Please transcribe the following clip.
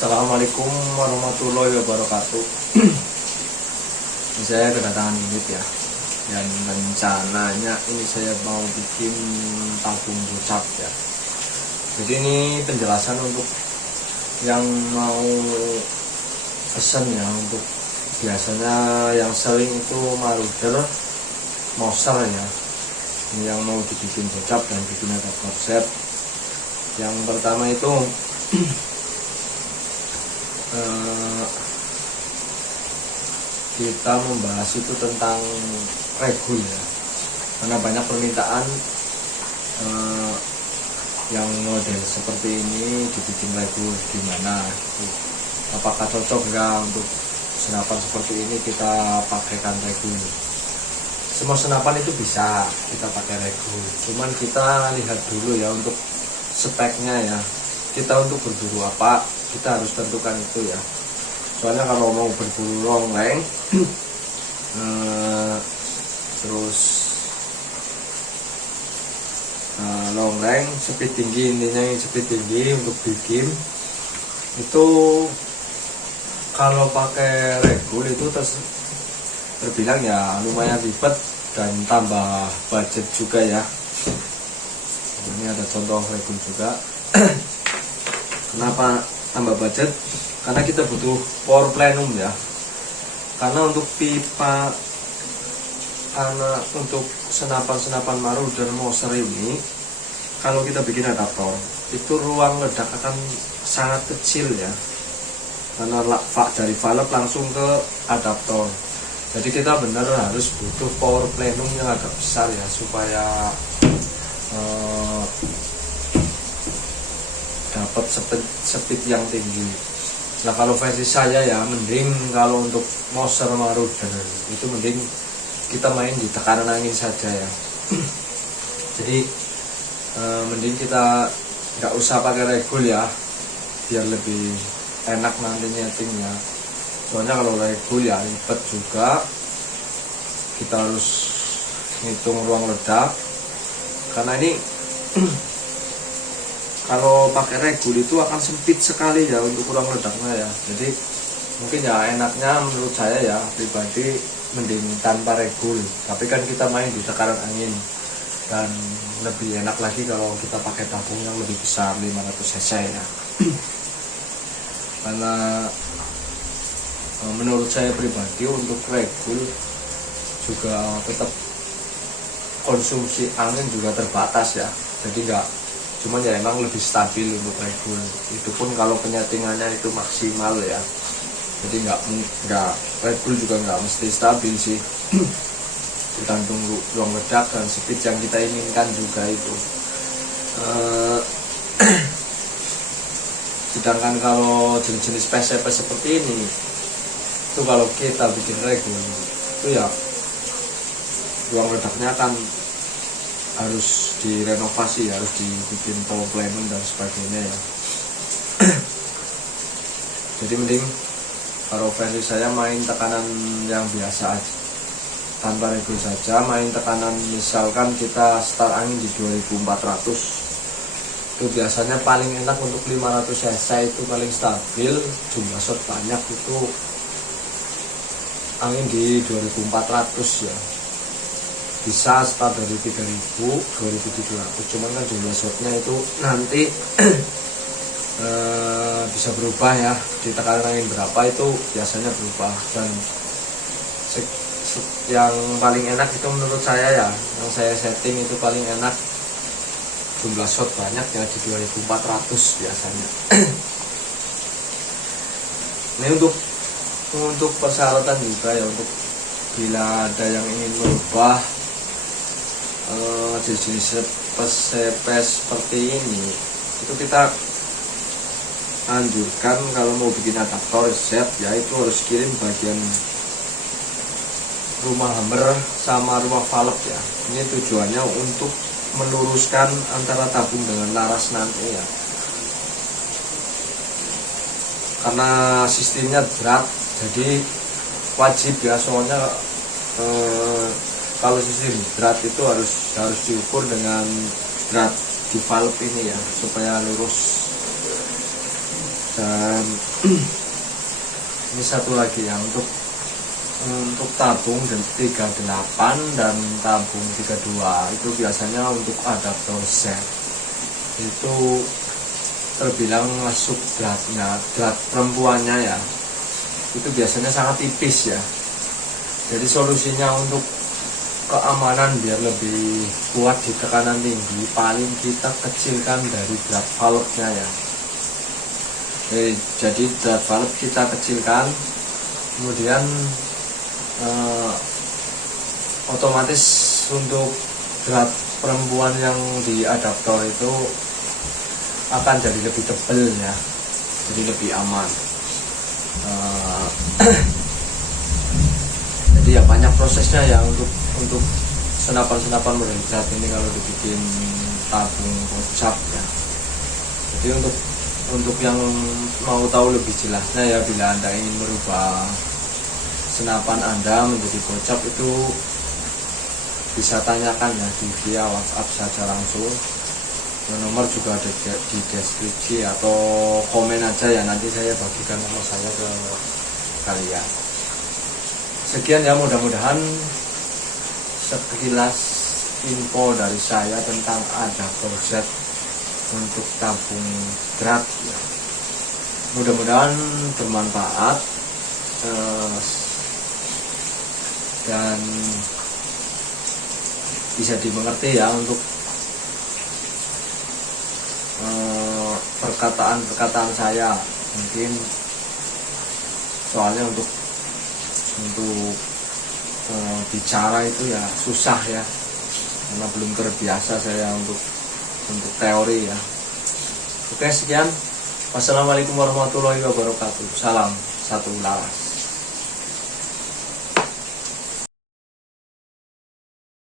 Assalamualaikum warahmatullahi wabarakatuh. Saya kedatangan unit ya, dan rencananya ini saya mau bikin tabung gocap ya. Jadi ini penjelasan untuk yang mau pesen ya, untuk biasanya yang sering itu Marauder, Moser ya. Ini yang mau dibikin gocap dan bikin ada konsep. Yang pertama itu kita membahas itu tentang regul ya, karena banyak permintaan yang model seperti ini dibikin regul gimana, apakah cocok enggak untuk senapan seperti ini kita pakaikan regul. Semua senapan itu bisa kita pakai regul, cuman kita lihat dulu ya untuk speknya ya, kita untuk berburu apa kita harus tentukan itu ya. Soalnya kalau mau berburu long range terus long range speed tinggi, intinya yang speed tinggi untuk bikin itu kalau pakai regul itu terbilang ya lumayan ribet dan tambah budget juga ya. Ini ada contoh regul juga. Kenapa tambah budget? Karena kita butuh power plenum ya. Karena untuk pipa, karena untuk senapan-senapan Marauder Moser ini, kalau kita bikin adaptor, itu ruang ledak akan sangat kecil ya. Karena dari valve langsung ke adaptor. Jadi kita benar harus butuh power plenum yang agak besar ya, supaya dapat speed yang tinggi. Nah kalau versi saya ya, mending kalau untuk Moser Marauder itu mending kita main di tekanan angin saja ya. Jadi mending kita nggak usah pakai regul ya, biar lebih enak nanti nyetingnya. Soalnya kalau regul ya ribet juga, kita harus ngitung ruang ledak. Karena ini kalau pakai regul itu akan sempit sekali ya untuk ruang ledaknya ya. Jadi mungkin ya enaknya menurut saya ya pribadi mending tanpa regul, tapi kan kita main di tekanan angin, dan lebih enak lagi kalau kita pakai tabung yang lebih besar 500 cc ya. Karena menurut saya pribadi untuk regul juga tetap konsumsi angin juga terbatas ya. Jadi enggak, cuman ya emang lebih stabil untuk regul. Itu pun kalau penyetingannya itu maksimal ya. Jadi enggak regul juga enggak mesti stabil sih. Tergantung ruang ledak dan speed yang kita inginkan juga itu. Sedangkan kalau jenis-jenis PCP seperti ini, itu kalau kita bikin regul itu ya ruang ledaknya akan harus direnovasi, harus dibikin power plenum dan sebagainya ya. Jadi mending kalau versi saya main tekanan yang biasa aja, tanpa regul saja, main tekanan misalkan kita start angin di 2400. Itu biasanya paling enak untuk 500 cc itu paling stabil, jumlah shot banyak itu angin di 2400 ya. Bisa start dari 3000, 2700, cuman kan jumlah shotnya itu nanti bisa berubah ya, di tekanan angin berapa itu biasanya berubah. Dan yang paling enak itu menurut saya ya, yang saya setting itu paling enak jumlah shot banyak ya di 2400 biasanya. Ini untuk persyaratan juga ya, untuk bila ada yang ingin merubah jenis PCP seperti ini, itu kita anjurkan kalau mau bikin adaptor set ya, itu harus kirim bagian rumah hammer sama rumah valve ya. Ini tujuannya untuk meluruskan antara tabung dengan laras nanti ya, karena sistemnya berat, jadi wajib ya. Soalnya kalau sistem berat itu harus diukur dengan berat di valve ini ya, supaya lurus. Dan ini satu lagi ya, untuk tabung dan 38 dan tabung 32 itu biasanya untuk adaptor Z itu terbilang masuk drat perempuannya ya, itu biasanya sangat tipis ya. Jadi solusinya untuk keamanan biar lebih kuat di tekanan tinggi, paling kita kecilkan dari drat valve-nya ya. Jadi drat valve kita kecilkan, kemudian otomatis untuk drat perempuan yang di adaptor itu akan jadi lebih tebal ya, jadi lebih aman. Jadi ya banyak prosesnya ya untuk senapan model drat ini kalau dibikin tabung kocap ya. Jadi untuk yang mau tahu lebih jelasnya ya, bila Anda ingin merubah senapan Anda menjadi kocap, itu bisa tanyakan ya di via WhatsApp saja langsung. Nomor juga ada di deskripsi atau komen aja ya, nanti saya bagikan nomor saya ke kalian. Sekian ya, mudah-mudahan sekilas info dari saya tentang adaptor Z untuk tabung drat ya. Mudah-mudahan bermanfaat dan bisa dimengerti ya untuk perkataan saya. Mungkin soalnya untuk bicara itu ya susah ya, karena belum terbiasa saya untuk teori ya. Oke, sekian. Wassalamualaikum warahmatullahi wabarakatuh. Salam satu laras.